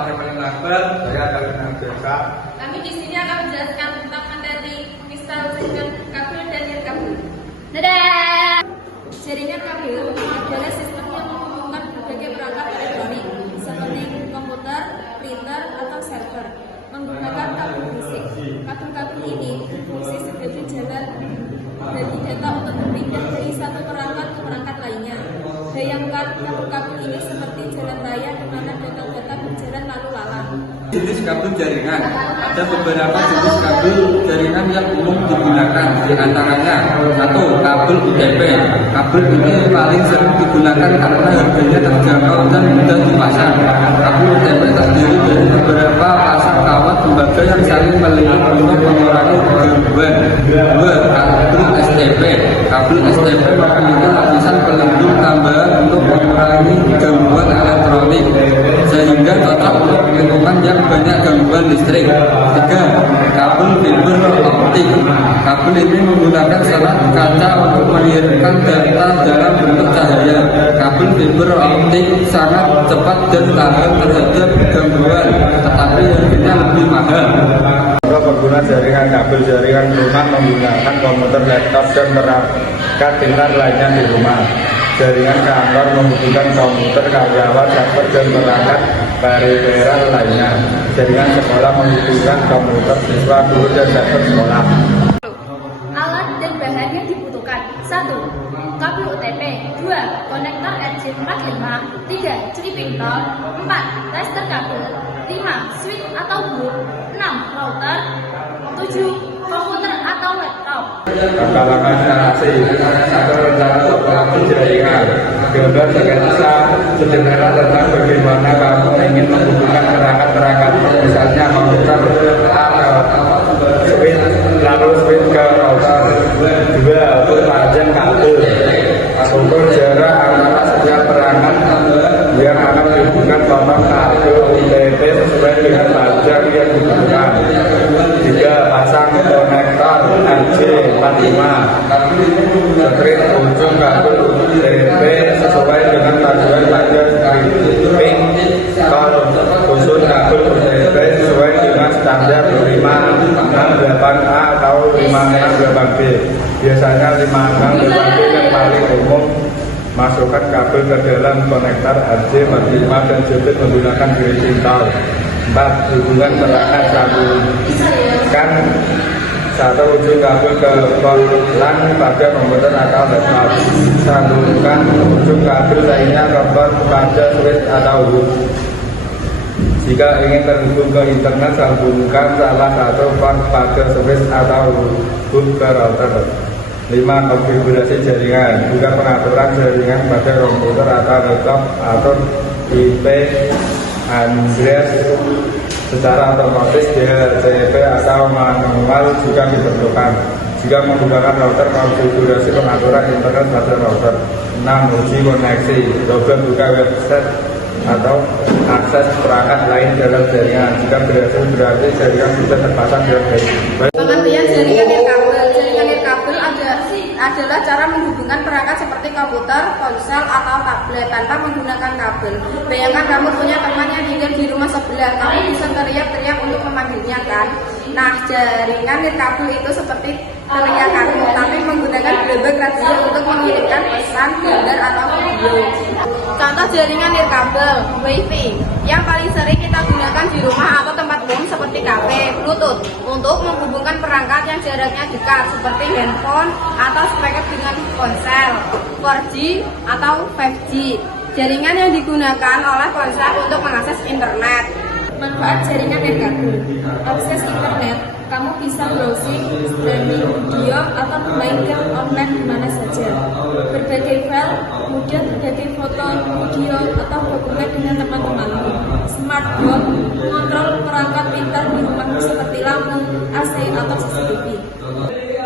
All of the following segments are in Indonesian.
saya Kalina Akbar. Saya Kalina Biasa. Kami di sini akan menjelaskan tentang materi misal jaringan kabel dan nirkabel. Dadah! Jaringan kabel adalah sistem yang menghubungkan berbagai perangkat elektronik seperti komputer, printer, atau server menggunakan kabel berisik. Kabel-kabel ini berfungsi sebagai jalan bagi data untuk berpindah dari satu perangkat ke perangkat lainnya. Bayangkan kabel-kabel ini seperti jalan raya di mana data-data berjalan lalu lalang. Jenis kabel jaringan. Ada beberapa jenis kabel jaringan yang umum digunakan, di antaranya satu, kabel UTP. Kabel ini paling sering digunakan karena harganya terjangkau dan mudah dipasang. Kabel UTP terdiri dari beberapa pasang kawat tembaga yang saling melilit untuk mengurangi gangguan. Dua, kabel STP. Kabel STP memiliki lapisan pelindung tambahan untuk mengurangi gangguan elektronik sehingga cocok untuk lingkungan yang banyak gangguan listrik. Tiga, kabel fiber optik. Kabel ini menggunakan serat kaca untuk mengirimkan data dalam bentuk cahaya. Kabel fiber optik sangat cepat dan tahan terhadap gangguan, tetapi harganya lebih mahal. Pengguna jaringan kabel jaringan rumah menggunakan komputer, laptop, dan perangkat pintar lainnya di rumah. Jaringan kantor menghubungkan komputer, karyawan, server, dan perangkat periferal lainnya. Jaringan sekolah menghubungkan komputer siswa, guru, dan server sekolah. Alat dan bahan yang dibutuhkan. 1. Kabel UTP. 2. Konektor RJ45. 3. Celipin tol. 4. Tester kabel. 5. Switch atau boot. 6. Router. 7. Komputer atau laptop. Langkah-langkah instalasi. 1. Rencana kabel jaringan. Gambar sketsa sederhana tentang bagaimana kamu ingin menghubungkan perangkat-perangkat, misalnya komputer switch, lalu switch ke router. 2. Perpanjang kabel. Ukur jarak antara setiap perangkat yang akan dihubungkan, potong kabel UTP sesuai dengan panjang yang dibutuhkan. 3. Pasang konektor RJ45. Strip ujung kabel UTP sesuai dengan panjang stripping. Tol susun kabel UTP sesuai dengan standar 568A atau 568B. Biasanya 568B yang paling umum. Masukkan kabel ke dalam konektor RJ45 dan jepit menggunakan gerincing tol. 4. Hubungan perangkat sambungkan satu ujung kabel ke port-LAN pada komputer atau laptop. Sambungkan ujung kabel lainnya ke port pada switch atau hub. Jika ingin terhubung ke internet, sambungkan salah satu port pada switch atau hub ke router. 5. Konfigurasi jaringan. Juga pengaturan jaringan pada komputer atau laptop atau IP address secara otomatis, DHCP atau manual juga diperlukan. Jika menggunakan router, konfigurasi pengaturan internet pada router. 6. Uji koneksi. Coba buka website atau akses perangkat lain dalam jaringan. Jika berhasil, berarti jaringan sudah terpasang dengan baik. Pengertian jaringan nirkabel. Jaringan nirkabel adalah cara menghubungkan perangkat seperti komputer, ponsel, atau tablet tanpa menggunakan kabel. Bayangkan kamu punya teman yang tinggal di rumah sebelah, kamu bisa teriak-teriak untuk memanggilnya kan? Nah, jaringan nirkabel itu seperti teriakanmu, tapi menggunakan gelombang radio untuk mengirimkan pesan, gambar, atau video. Contoh jaringan nirkabel, WiFi, yang paling sering kita gunakan di rumah atau tempat umum seperti kafe. Bluetooth, untuk menghubungkan perangkat yang jaraknya dekat seperti handphone atau sepaket dengan ponsel. 4G atau 5G, jaringan yang digunakan oleh ponsel untuk mengakses internet. Manfaat jaringan nirkabel. Akses internet, kamu bisa browsing, streaming video, atau bermain game online di mana saja. Berbagai file, kemudian berbagai foto, video, atau dokumen dengan teman-temanmu. Smartphone, mengontrol perangkat pintar di rumahmu seperti lampu, AC, atau CCTV.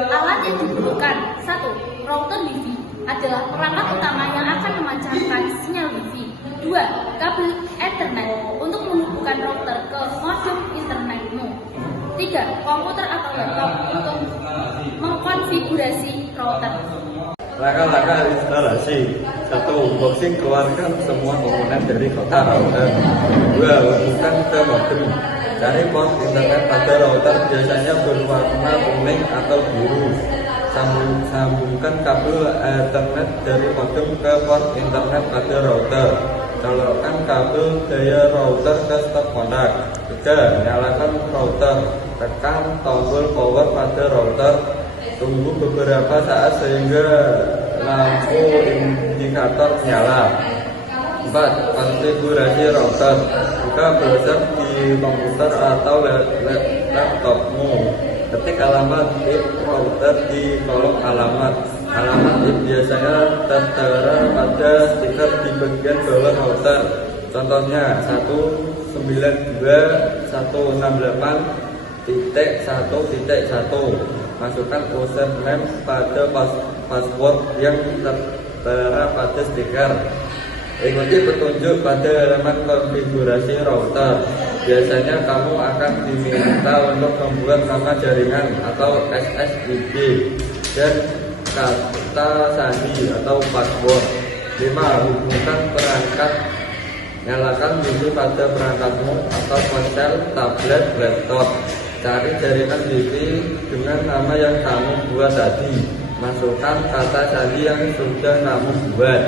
Alat yang dibutuhkan. 1. Router Wi-Fi adalah perangkat utama yang akan memancarkan sinyal Wi-Fi. 2. Kabel Ethernet untuk menghubungkan router ke modem internetmu. 3. Komputer atau laptop untuk mengkonfigurasi router. Langkah-langkah instalasi. 1. Unboxing, keluarkan semua komponen dari kotak router. 2. Hubungkan Cari port internet pada router biasanya berwarna kuning atau biru. Sambungkan kabel Ethernet dari modem ke port internet pada router. Colokkan kabel daya router ke stop kontak. 3. Nyalakan router. Tekan tombol power pada router. Tunggu beberapa saat sehingga lampu indikator nyala. 4. Konfigurasi router. Buka browser di komputer atau laptopmu. Ketik alamat IP router di kolom alamat. Alamat IP biasanya tertera pada stiker di bagian bawah router. Contohnya 192.168.1.1. Masukkan username pada password yang tertera pada stiker. Ikuti petunjuk pada halaman konfigurasi router. Biasanya kamu akan diminta untuk membuat nama jaringan atau SSID dan kata sandi atau password. 5. Hubungkan perangkat. Nyalakan wifi pada perangkatmu atau ponsel, tablet, laptop. Cari jaringan wifi dengan nama yang kamu buat tadi. Masukkan kata sandi yang sudah kamu buat.